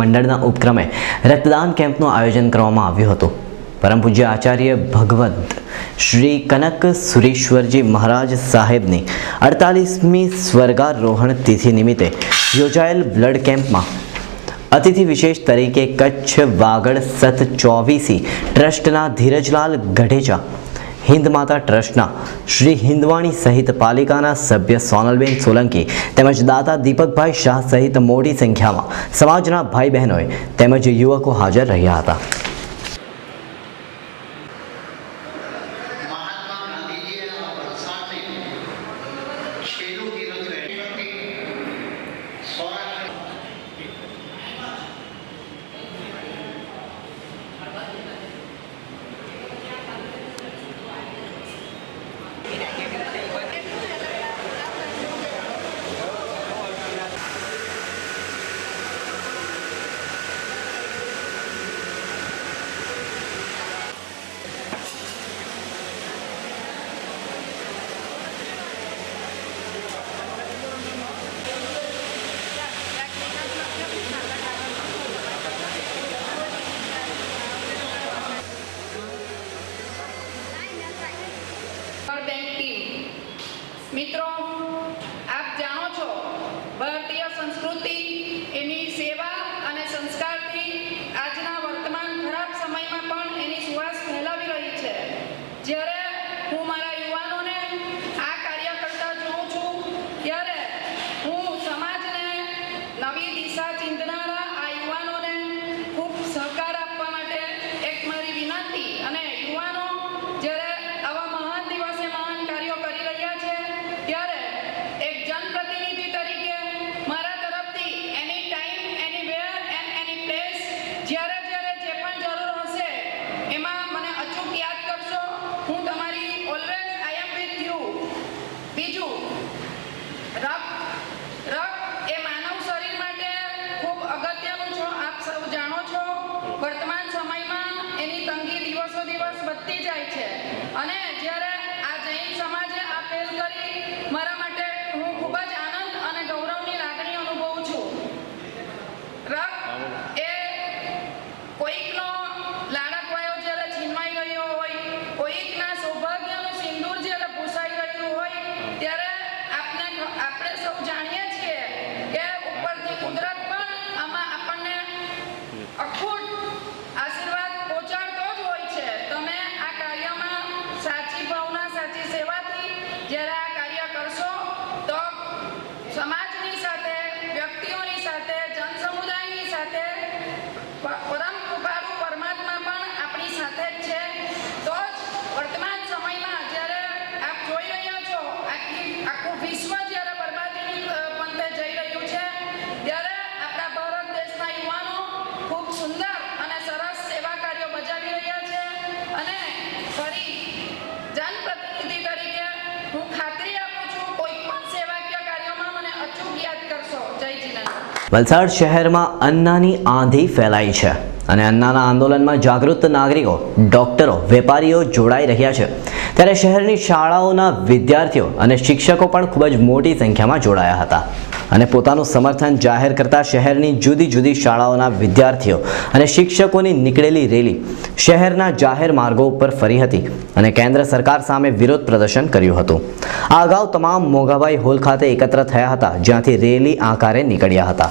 મંડળના ઉપક્રમે રક્તદાન કેમ્પનું આયોજન કરવામાં આવ્યું હતું। પરમ પૂજ્ય આચાર્ય ભગવંત શ્રી કનક સુરેશ્વરજી મહારાજ સાહેબની 48મી સ્વર્ગારોહણ તિથિ નિમિત્તે યોજાયેલ બ્લડ કેમ્પમાં અતિથિ વિશેષ તરીકે કચ્છ વાગડ સત 24 ટ્રસ્ટના ધીરજલાલ ગઢેચા, હિન્દ માતા ટ્રસ્ટના શ્રી હિન્દવાણી સહિત પાલિકાના સભ્ય સોનલબેન સોલંકી તેમજ દાતા દીપકભાઈ શાહ સહિત મોટી સંખ્યામાં સમાજના ભાઈ બહેનોએ તેમજ યુવકો હાજર રહ્યા હતા। મિત્રો, આપ જાણો છો ભારતીય સંસ્કૃતિ એની સેવા અને સંસ્કારથી આજના વર્તમાન ખરાબ સમયમાં પણ એની સુવાસ ફેલાવી રહી છે। જ્યારે હું મારા યુવાનોને આ કાર્ય કરતા જોઉં છું ત્યારે હું સમાજને નવી દિશા ચિંતનારા આ યુવાનોને ખૂબ સહકાર આપવા માટે એક મારી વિનંતી, અને યુવાનો જ્યારે આવા મહાન દિવસે મહાન કાર્યો કરી રહ્યા છે ત્યારે એક જનપ્રતિનિધિ તરીકે મારા તરફથી any time, anywhere and any place, જ્યારે જે પણ જરૂર હશે એમાં મને અચૂક યાદ કરશો। હું તમારી always I am with you. બીજું, રક્ત એ માનવ શરીર માટે ખૂબ અગત્યનું છે। આપ સૌ જાણો છો વર્તમાન સમયમાં એની તંગી દિવસો દિવસ વધતી જાય છે, અને જ્યારે આ જૈન સમાજે આ પહેલ કરી મારા માટે હું ખૂબ જ આનંદ અને ગૌરવની લાગણી અનુભવું છું। રક્ત એ કોઈકનો લાડક વયો જ્યારે છીનવાઈ ગયો હોય, કોઈકના સૌભાગ્યનું સિંદૂર જ્યારે ભૂસાઈ ગયું હોય ત્યારે આપણે સૌ જાણીએ છીએ કે ઉપરથી કુદરત પણ આમાં આપણને અખૂટ આશીર્વાદ પહોંચાડતો જ હોય છે। તમે આ કાર્યમાં સાચી ભાવના, સાચી સેવાથી જ્યારે આ કાર્ય કરશો તો સમાજની સાથે, વ્યક્તિઓની સાથે, જનસમુદાયની સાથે પરમ કૃપાળુ પરમાત્મા પણ આપણી સાથે જ છે। તો જ વર્તમાન સમયમાં જ્યારે આપ જોઈ રહ્યા છો આખું વિશ્વ જ્યારે બરબાદીની પંથે જઈ રહ્યું છે ત્યારે આપણા ભારત દેશના યુવાનો ખૂબ સુંદર અને સરસ સેવા કાર્યો બજાવી રહ્યા છે, અને ફરી જનપ્રતિનિધિ તરીકે હું ખાતરી આપું છું કોઈ પણ સેવાકીય કાર્યોમાં મને અચૂક યાદ કરશો। જય જીનેન્દ્ર। વલસાડ શહેરમાં અન્નાની આંધી ફેલાઈ છે અને અન્નાના આંદોલનમાં જાગૃત નાગરિકો, ડોક્ટરો, વેપારીઓ જોડાઈ રહ્યા છે, ત્યારે શહેરની શાળાઓના વિદ્યાર્થીઓ અને શિક્ષકો પણ ખૂબ જ મોટી સંખ્યામાં જોડાયા હતા અને પોતાનું સમર્થન જાહેર કરતા શહેરની જુદી જુદી શાળાઓના વિદ્યાર્થીઓ અને શિક્ષકોની નીકળેલી રેલી શહેરના જાહેર માર્ગો ઉપર ફરી હતી અને કેન્દ્ર સરકાર સામે વિરોધ પ્રદર્શન કર્યું હતું। આ અગાઉ તમામ મોગાભાઈ હોલ ખાતે એકત્ર થયા હતા, જ્યાંથી રેલી આકારે નીકળ્યા હતા।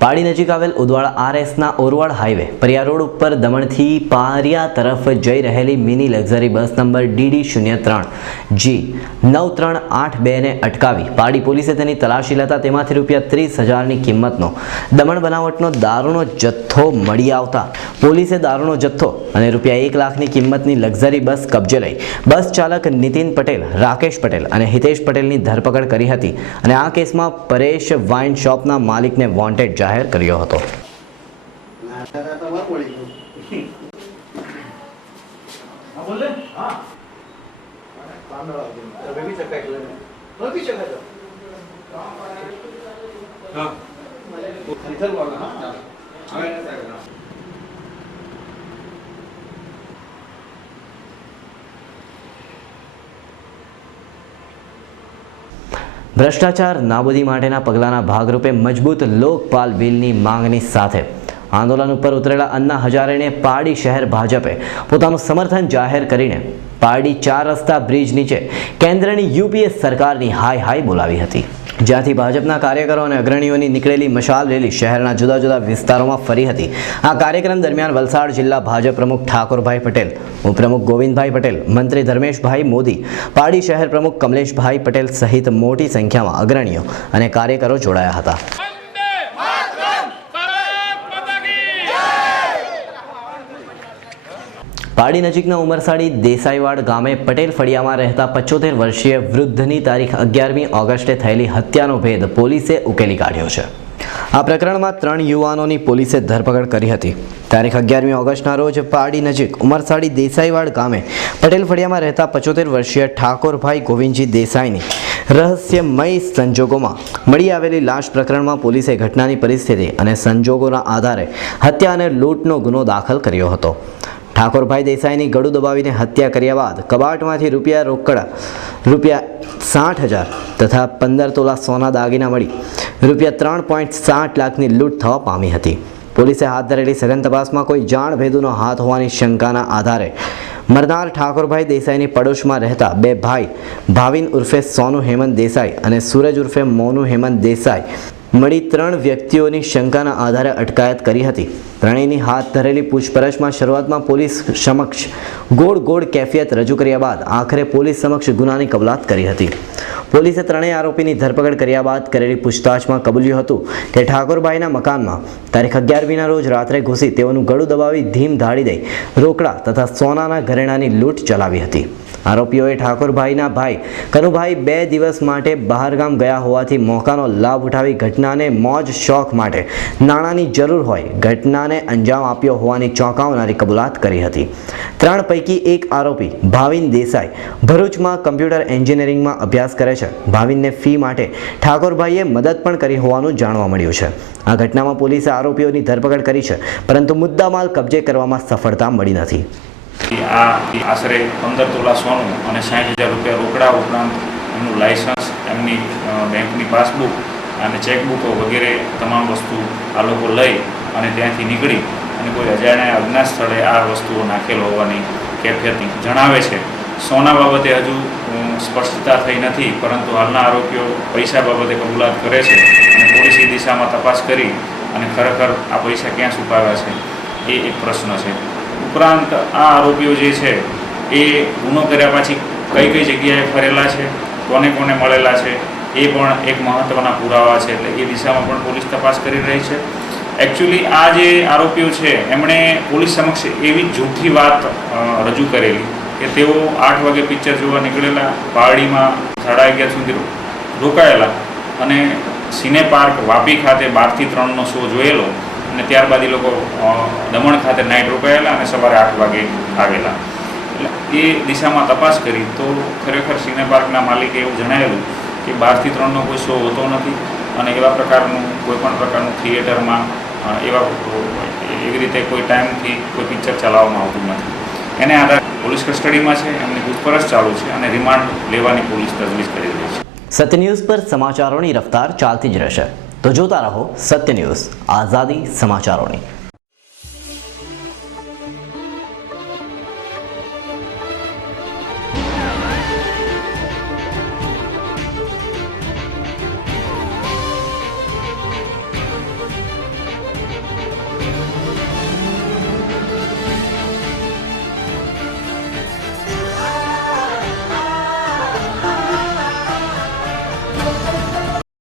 પાડી નજીક આવેલ ઉદવાડા RSના ઓરવાડ હાઈવે પરિયા રોડ ઉપર દમણથી પારિયા તરફ જઈ રહેલી મિની લક્ઝરી બસ નંબર DD03G9382ને અટકાવી પાડી પોલીસે તેની તલાશી લેતા તેમાંથી ₹30,000ની કિંમતનો દમણ બનાવટનો દારૂનો જથ્થો મળી આવતા પોલીસે દારૂનો જથ્થો અને ₹1 લાખની કિંમતની લક્ઝરી બસ કબજે લઈ બસ ચાલક નીતિન પટેલ, રાકેશ પટેલ અને હિતેશ પટેલની ધરપકડ કરી હતી અને આ કેસમાં પરેશ વાઇન શોપના માલિકને વોન્ટેડ જાહેર કર્યો હતો. ભ્રષ્ટાચાર નાબૂદી માટેના પગલાંના ભાગરૂપે મજબૂત લોકપાલ બિલની માંગણી સાથે આંદોલન ઉપર ઉતરેલા અન્ના હજારેને પારડી શહેર ભાજપે પોતાનું સમર્થન જાહેર કરીને પારડી 4 રસ્તા બ્રિજ નીચે કેન્દ્રની UPA સરકારની હાય બોલાવી હતી, જ્યાંથી ભાજપના કાર્યકરો અને અગ્રણીઓની નીકળેલી મશાલ રેલી શહેરના જુદા જુદા વિસ્તારોમાં ફરી હતી. આ કાર્યક્રમ દરમિયાન વલસાડ જિલ્લા ભાજપ પ્રમુખ ઠાકોરભાઈ પટેલ, ઉપપ્રમુખ ગોવિંદભાઈ પટેલ, મંત્રી ધર્મેશભાઈ મોદી, પારડી શહેર પ્રમુખ કમલેશભાઈ પટેલ સહિત મોટી સંખ્યામાં અગ્રણીઓ અને કાર્યકરો જોડાયા હતા. પારડી નજીકના ઉમરસાડી દેસાઈવાડ ગામે પટેલ ફળિયામાં રહેતા 75 વર્ષીય વૃદ્ધની તારીખ 11મી ઓગસ્ટે થયેલી હત્યાનો ભેદ પોલીસે ઉકેલી કાઢ્યો છે. આ પ્રકરણમાં 3 યુવાનોની પોલીસે ધરપકડ કરી હતી. તારીખ 11મી ઓગસ્ટના રોજ પારડી નજીક ઉમરસાડી દેસાઈવાડ ગામે પટેલ ફળિયામાં રહેતા 75 વર્ષીય ઠાકોરભાઈ ગોવિંદજી દેસાઈની રહસ્યમય સંજોગોમાં મળી આવેલી લાશ પ્રકરણમાં પોલીસે ઘટનાની પરિસ્થિતિ અને સંજોગોના આધારે હત્યા અને લૂંટનો ગુનો દાખલ કર્યો હતો. ઠાકોરભાઈ દેસાઈની ગળું દબાવીને હત્યા કર્યા બાદ કબાટમાંથી રોકડા ₹60,000 તથા 15 તોલા સોના દાગીના મળી ₹3.7 લાખની લૂંટ થવા પામી હતી. પોલીસે હાથ ધરેલી સઘન તપાસમાં કોઈ જાણ ભેદુનો હાથ હોવાની શંકાના આધારે મરનાર ઠાકોરભાઈ દેસાઈની પડોશમાં રહેતા 2 ભાઈ ભાવિન ઉર્ફે સોનુ હેમંત દેસાઈ અને સૂરજ ઉર્ફે મોનુ હેમંત દેસાઈ મળી 3 વ્યક્તિઓની શંકાના આધારે અટકાયત કરી હતી. ત્રણેયની હાથ ધરેલી પૂછપરછમાં શરૂઆતમાં પોલીસ સમક્ષ ગોળ કેફિયત રજૂ કર્યા બાદ આખરે પોલીસ સમક્ષ ગુનાની કબૂલાત કરી હતી. પોલીસે ત્રણેય આરોપીની ધરપકડ કર્યા બાદ કરેલી પૂછતાછમાં કબૂલ્યું હતું કે ઠાકોરભાઈના મકાનમાં તારીખ 11મીના રોજ રાત્રે ઘૂસી તેઓનું ગળું દબાવી ધીમ ધાડી દઈ રોકડા તથા સોનાના ઘરેણાની લૂંટ ચલાવી હતી. આરોપીઓએ ઠાકોરભાઈના ભાઈ કનુભાઈ 2 દિવસ માટે બહારગામ ગયા હોવાથી મોકાનો લાભ ઉઠાવી ઘટનાને મોજ શોખ માટે નાણાંની જરૂર હોય ઘટનાને અંજામ આપ્યો હોવાની ચોંકાવનારી કબૂલાત કરી હતી. 3 પૈકી એક આરોપી ભાવિન દેસાઈ ભરૂચમાં કમ્પ્યુટર એન્જિનિયરિંગમાં અભ્યાસ કરે છે. ભાવિનને ફી માટે ઠાકોરભાઈએ મદદ પણ કરી હોવાનું જાણવા મળ્યું છે. આ ઘટનામાં પોલીસે આરોપીઓની ધરપકડ કરી છે, પરંતુ મુદ્દામાલ કબજે કરવામાં સફળતા મળી નથી. આ આશરે 15 તોલા સોનું અને ₹60,000 રોકડા ઉપરાંત એમનું લાયસન્સ, એમની બેંકની પાસબુક અને ચેકબુકો વગેરે તમામ વસ્તુ આ લોકો લઈ અને ત્યાંથી નીકળી અને કોઈ અજાણ્યા અજ્ઞાત સ્થળે આ વસ્તુઓ નાખેલ હોવાની કેફિયત જણાવે છે. સોના બાબતે હજુ સ્પષ્ટતા થઈ નથી, પરંતુ હાલના આરોપીઓ પૈસા બાબતે કબૂલાત કરે છે અને પોલીસ એ દિશામાં તપાસ કરી અને ખરેખર આ પૈસા ક્યાં છુપાવ્યા છે એ એક પ્રશ્ન છે. ઉપરાંત આ આરોપીઓ જે છે એ ગુનો કર્યા પછી કઈ જગ્યાએ ફરેલા છે, કોને મળેલા છે, એ પણ એક મહત્ત્વના પુરાવા છે. એટલે એ દિશામાં પણ પોલીસ તપાસ કરી રહી છે. એકચ્યુઅલી આ જે આરોપીઓ છે એમણે પોલીસ સમક્ષ એવી જૂઠી વાત રજૂ કરેલી કે તેઓ 8 વાગે પિક્ચર જોવા નીકળેલા, પારડીમાં 11:30 સુધી રોકાયેલા અને સિને પાર્ક વાપી ખાતે 12 થી 3નો શો જોયેલો અને ત્યારબાદ એ લોકો દમણ ખાતે નાઇટ રોકાયેલા અને સવારે 8 વાગે આવેલા. એટલે એ દિશામાં તપાસ કરી તો ખરેખર સિને પાર્કના માલિકે એવું જણાવેલું કે 12 થી 3નો કોઈ શો હોતો નથી અને એવા પ્રકારનું કોઈપણ પ્રકારનું થિયેટરમાં એવી રીતે કોઈ ટાઈમથી કોઈ પિક્ચર ચલાવવામાં આવતું નથી. એને આધારે પોલીસ કસ્ટડીમાં છે, એમની પૂછપરછ ચાલુ છે અને રિમાન્ડ લેવાની પોલીસ તજવીજ કરી રહી છે. સત્ય ન્યૂઝ પર સમાચારોની રફતાર ચાલતી જ રહેશે, તો જોતા રહો સત્ય ન્યૂઝ, આઝાદી સમાચારોની.